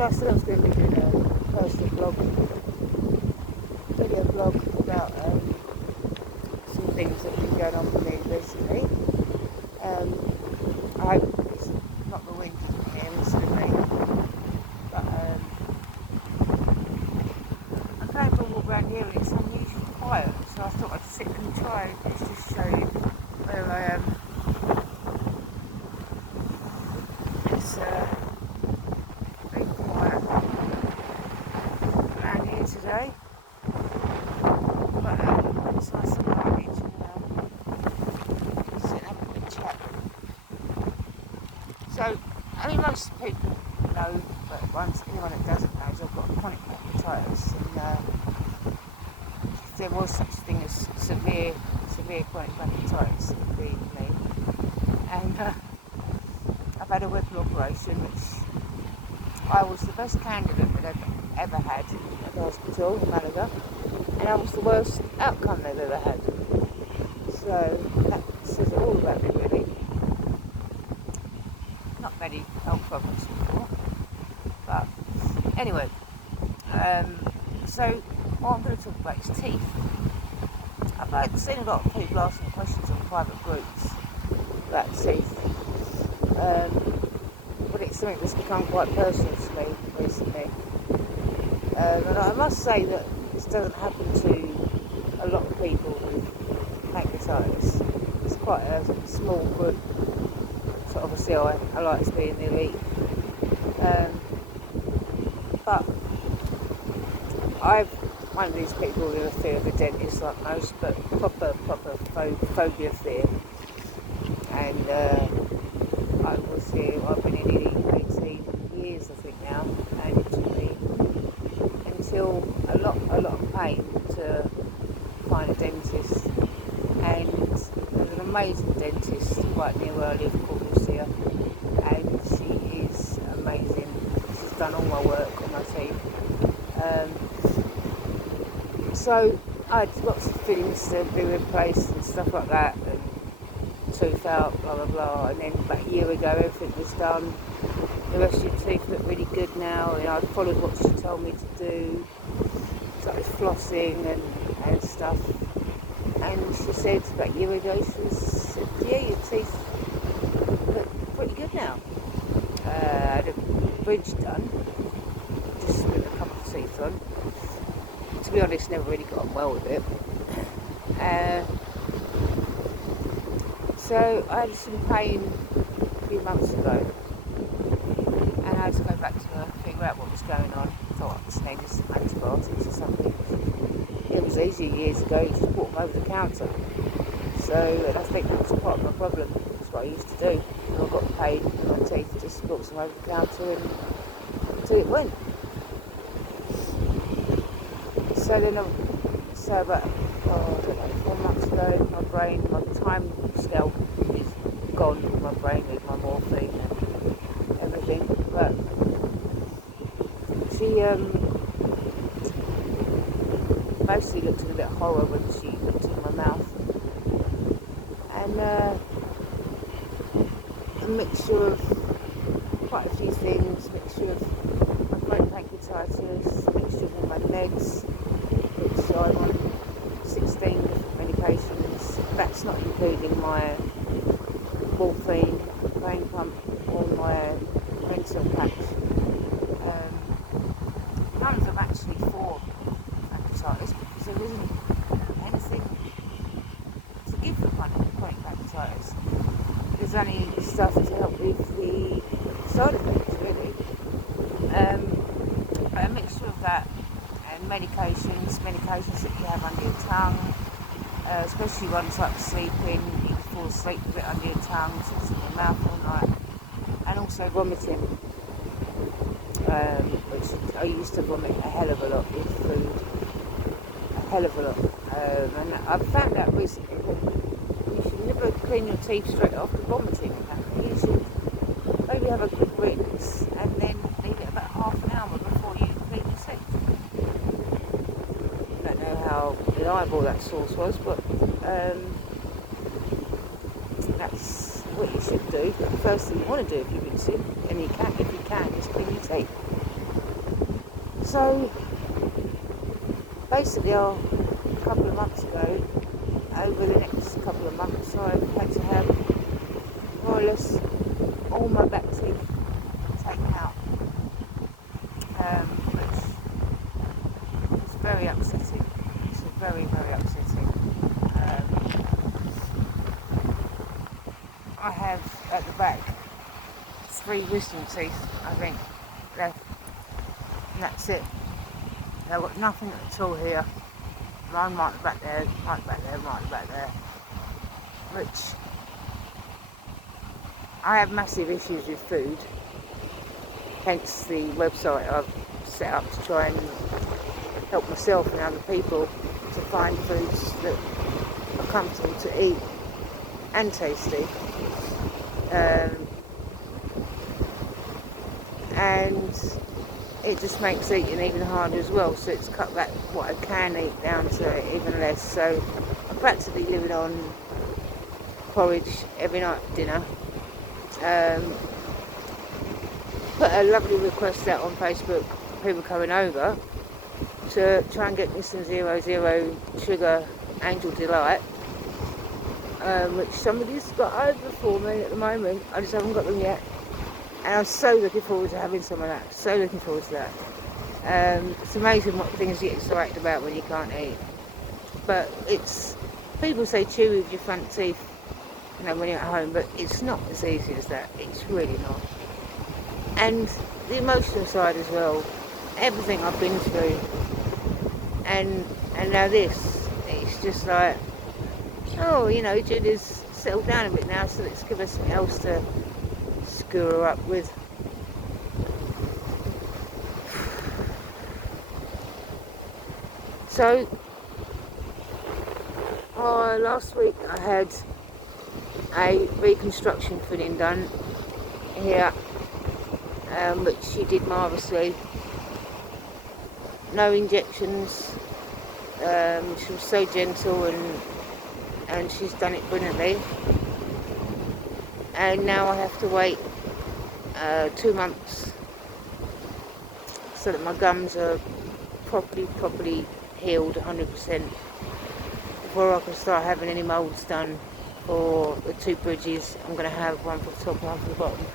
Well, I said I was going to be doing a personal blog, video blog about some things that have been going on with me recently. I hope it's not the wind here instead of me, but I'm going for a walk around here and it's unusually quiet, so I thought I'd sit and try and just show you where I am. It's very quiet around here today, but it's nice and light and sit and have a quick chat. So, I mean, most people know, but anyone that doesn't know, is I've got chronic pancreatitis, and there was such a thing as severe chronic pancreatitis in me, and I've had a weapon operation, which I was the best candidate that I've ever had at the hospital in Malaga, and I was the worst outcome they've ever had. So that says it all about me, really. Not many health problems before, but anyway. So what I'm going to talk about is teeth. I've seen a lot of people asking questions on private groups about teeth, but it's something that's become quite personal to me recently. And I must say that this doesn't happen to a lot of people with pancreatitis. It's quite a small group. So obviously I like to be in the elite. But I'm one of these people with a fear of the dentist, like most, but proper phobia fear. And I've been in nearly 18 years, I think now, and it took me until a lot of pain to find a dentist. And there's an amazing dentist right near where I live called Lucia, and she is amazing. She's done all my work on my teeth. So I had lots of fillings to be replaced and stuff like that, and tooth out, blah blah blah. And then about a year ago, everything was done. The rest of your teeth look really good now, and I followed what she told me to do, such as flossing and stuff. And she said about a year ago, she said, yeah, your teeth look pretty good now. I had a bridge done, just with a couple of teeth on. To be honest, never really got on well with it. So I had some pain a few months ago, and I had to go back to her, figure out what was going on. I thought I just needed some antibiotics or something. It was easy years ago, you just bought them over the counter. So, and I think that was part of my problem. That's what I used to do. When I got pain in my teeth, just bought some over the counter until it went. So then, about, I don't know, 4 months ago, my time scale is gone from my brain with my morphine and everything. But she mostly looked at a bit of horror when she looked in my mouth. And a mixture of quite a few things, mixture of my chronic pancreatitis, mixture of all my meds, which I'm on 16 different medications. That's not including my morphine, brain pump, or my mental patch. None of them actually for pancreatitis, because there isn't anything to give for chronic pancreatitis. There's only stuff to help with the side effects, really. But a mixture of that and medications that you have under your tongue, especially ones like sleeping, you can fall asleep with it under your tongue, so it's in your mouth all night, and also vomiting, which I used to vomit a hell of a lot with food, and I've found out recently that you should never clean your teeth straight after vomiting. You should maybe have a quick rinse and then leave it about half an hour before you clean your teeth. I don't know how reliable that source was, but that's what you should do. But the first thing you want to do if you're rinsing, and if you can, just clean your teeth. So basically, a couple of months ago, over the next couple of months, I had to have more or less all my back teeth taken out, which is very upsetting. It's very, very upsetting. I have at the back 3 wisdom teeth, I think, left, and that's it. I've got nothing at all here. One right back there, right back there, right back there. Which, I have massive issues with food, hence the website I've set up to try and help myself and other people to find foods that are comfortable to eat and tasty. And it just makes eating even harder as well, so it's cut back what I can eat down to even less. So I'm practically living on porridge every night for dinner. Put a lovely request out on Facebook, people coming over, to try and get me some 0 sugar Angel Delight, which somebody's got over for me at the moment. I just haven't got them yet, and I'm so looking forward to having some of that. So looking forward to that. It's amazing what things you get excited about when you can't eat. But it's, people say chew with your front teeth, you know, when you're at home, but it's not as easy as that. It's really not. And the emotional side as well, everything I've been through, and now this, it's just like, oh, you know, Judy's settled down a bit now, so let's give her something else to screw her up with. So, last week I had a reconstruction fitting done here, which she did marvellously. No injections. She was so gentle, and she's done it brilliantly. And now I have to wait 2 months so that my gums are properly healed 100% before I can start having any moulds done for the 2 bridges. I'm going to have one for the top and one for the bottom.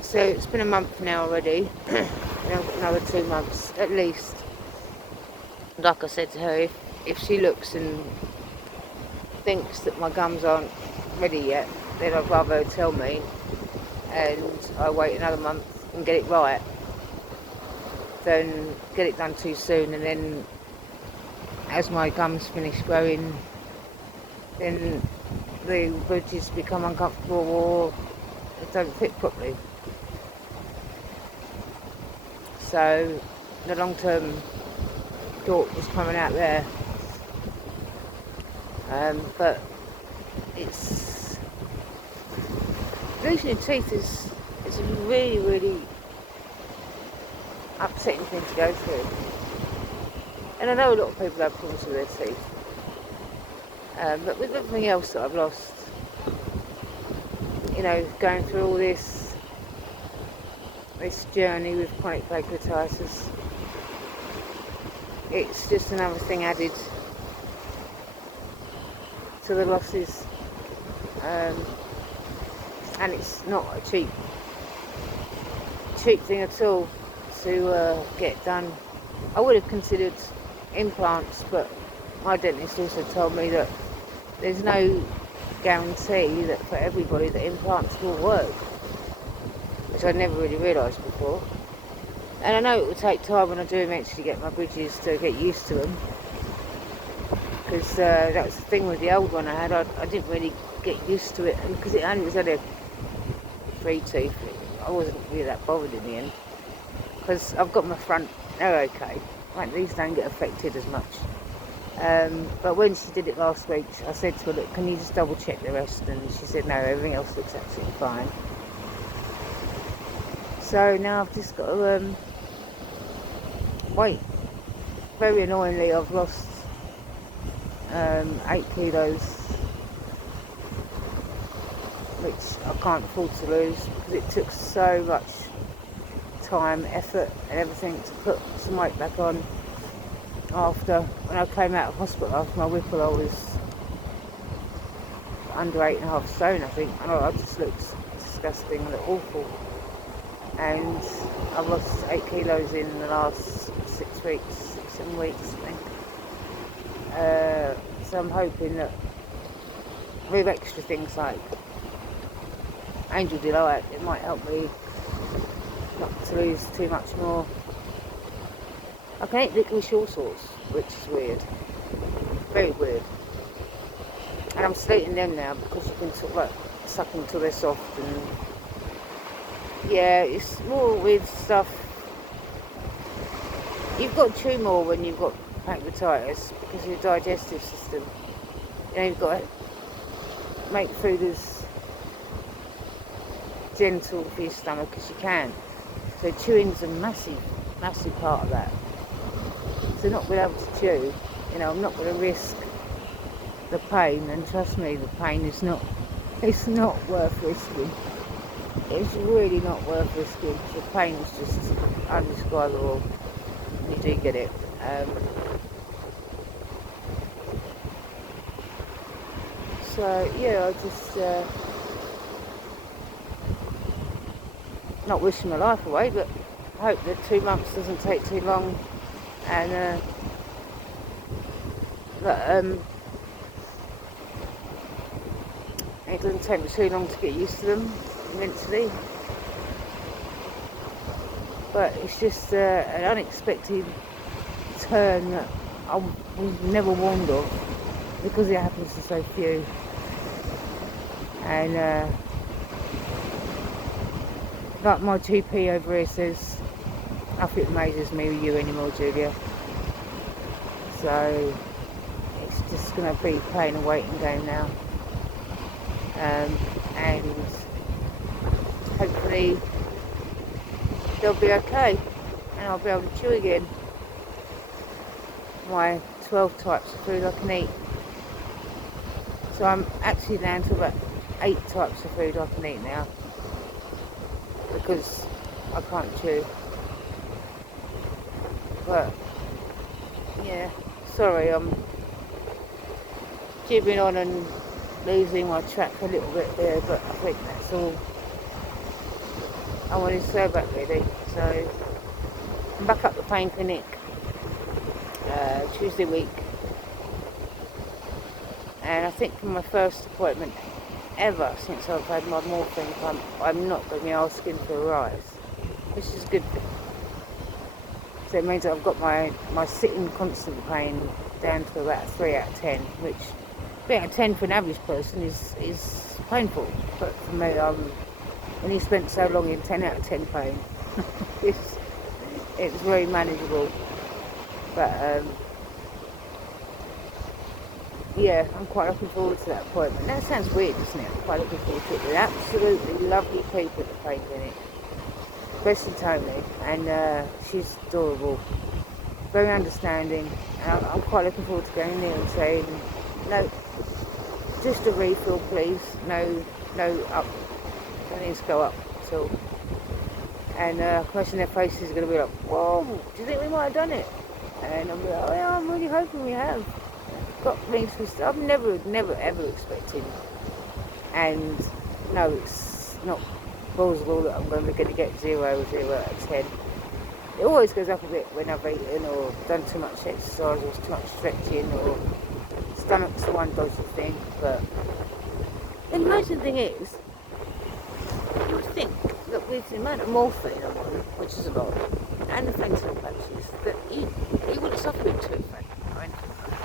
So it's been a month now already, and I've got another 2 months at least. Like I said to her, if she looks and thinks that my gums aren't ready yet, then I'd rather her tell me, and I wait another month and get it right, than get it done too soon, and then as my gums finish growing, then the bridges become uncomfortable or it don't fit properly. So the long-term thought was coming out there, but it's, losing your teeth is a really upsetting thing to go through. And I know a lot of people have problems with their teeth, but with everything else that I've lost, you know, going through all this journey with chronic pancreatitis, it's just another thing added to the losses, and it's not a cheap thing at all to get done. I would have considered implants, but my dentist also told me that there's no guarantee that for everybody that implants will work, which I never really realised before. And I know it will take time when I do eventually get my bridges to get used to them, because that was the thing with the old one I had. I didn't really get used to it, and because it only was only 3 teeth, I wasn't really that bothered in the end, because I've got my front, they're okay. Like, these don't get affected as much. But when she did it last week, I said to her, look, can you just double check the rest? And she said, no, everything else looks absolutely fine. So now I've just got to wait. Very annoyingly, I've lost 8 kilos which I can't afford to lose because it took so much time, effort and everything to put some weight back on. After, when I came out of hospital after my Whipple, I was under 8.5 stone, I think. I just looked disgusting and awful. And I've lost 8 kilos in the last 7 weeks, I think. So I'm hoping that with extra things like Angel Delight, it might help me not to lose too much more. I can eat licorice all sorts, which is weird. Very weird. And I'm still eating them now because you can sort of like suck them till they're soft. And yeah, it's more weird stuff. You've got to chew more when you've got pancreatitis because of your digestive system. You know, you've got to make food as gentle for your stomach as you can. So chewing's a massive part of that. So not being able to chew, you know, I'm not going to risk the pain, and trust me, the pain is not, it's not worth risking. It's really not worth risking. The pain is just undescribable when you do get it. So yeah, I just not wishing my life away, but I hope that 2 months doesn't take too long, and that it doesn't take me too long to get used to them mentally. But it's just an unexpected turn that I was never warned of because it happens to so few. And like my GP over here says, nothing amazes me with you anymore, Julia. So it's just going to be playing a waiting game now. And hopefully they'll be okay and I'll be able to chew again. My 12 types of food I can eat. So I'm actually down to about 8 types of food I can eat now because I can't chew. But yeah, sorry, I'm jibbing on and losing my track a little bit there, but I think that's all I wanted to say about it, really. So I'm back up the pain clinic Tuesday week, and I think for my first appointment ever since I've had my morphine pump, I'm not going to be asking for a rise, which is a good thing. So it means that I've got my sitting constant pain down to about 3 out of 10, which 3 out of 10 for an average person is painful. But for me, when you spent so long in 10 out of 10 pain, it's very manageable. But yeah, I'm quite looking forward to that appointment. That sounds weird, doesn't it? I'm quite looking forward to it. They're absolutely lovely people at the pain clinic, especially Tony, and she's adorable, very understanding, and I'm quite looking forward to going there and saying, no, just a refill please, no up, don't need to go up at all. And I imagine their faces are going to be like, whoa, do you think we might have done it? And I'm like, oh yeah, I'm really hoping we have. Got me to, I've never ever expected, and no, it's not plausible that I'm going to get 0 out of 10. It always goes up a bit when I've eaten or done too much exercise or too much stretching, or stomach's the one dodgy thing. But the amazing thing is, you would think that with the amount of morphine I'm on, which is a lot, and the fentanyl patches, that you wouldn't suffer with tooth pain or anything like that.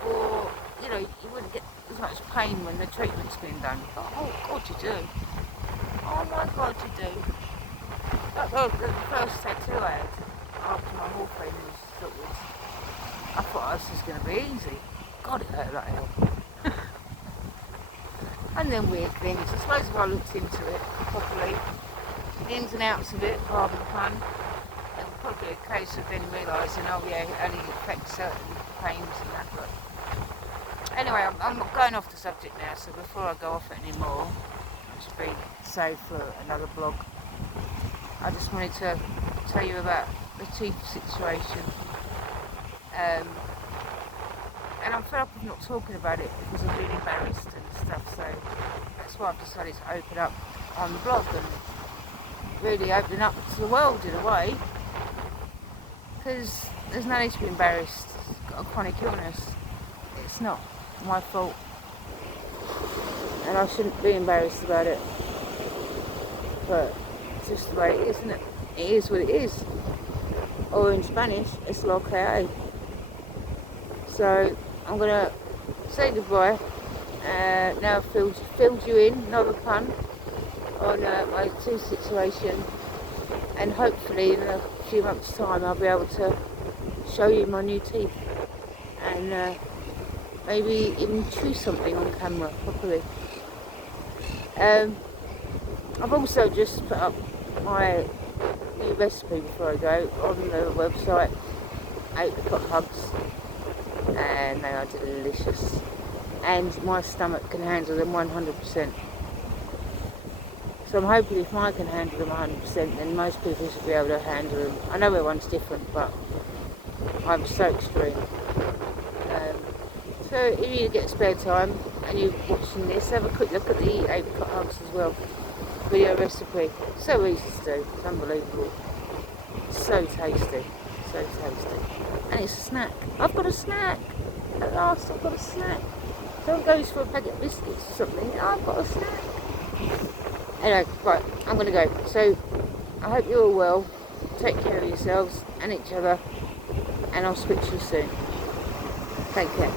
Or, you know, you wouldn't get as much pain when the treatment's been done. But, oh God, you do. Oh my God, you do. The first tattoo I had after my morphine I thought this was going to be easy. God, it hurt like hell. And then weird things. I suppose if I looked into it properly, the ins and outs of it, rather than fun, it would probably be a case of then realising, oh yeah, it only affects certain pains and that, but Anyway, I'm going off the subject now, so before I go off it anymore, which will be saved for another blog, I just wanted to tell you about the teeth situation. And I'm fed up of not talking about it because I'm being embarrassed and stuff, so that's why I've decided to open up on the blog and really open up to the world in a way, because there's no need to be embarrassed. I've got a chronic illness. It's not my fault, and I shouldn't be embarrassed about it, but it's just the way it is, isn't it? It is what it is, or in Spanish it's lo que hay. So I'm gonna say goodbye. Now I've filled you in, another pun, on my tooth situation, and hopefully in a few months' time I'll be able to show you my new teeth and maybe even chew something on camera properly. I've also just put up my new recipe before I go on the website, apricot hugs, and they are delicious, and my stomach can handle them 100%. So I'm hoping if I can handle them 100%, then most people should be able to handle them. I know everyone's different, but I'm so extreme. So if you get spare time and you're watching this, have a quick look at the apricot hugs as well. Video recipe. So easy to do. It's unbelievable. So tasty. So tasty. And it's a snack. I've got a snack. At last I've got a snack. Don't go for a packet of biscuits or something. I've got a snack. Anyway, right, I'm going to go. So I hope you're all well. Take care of yourselves and each other. And I'll speak to you soon. Take care.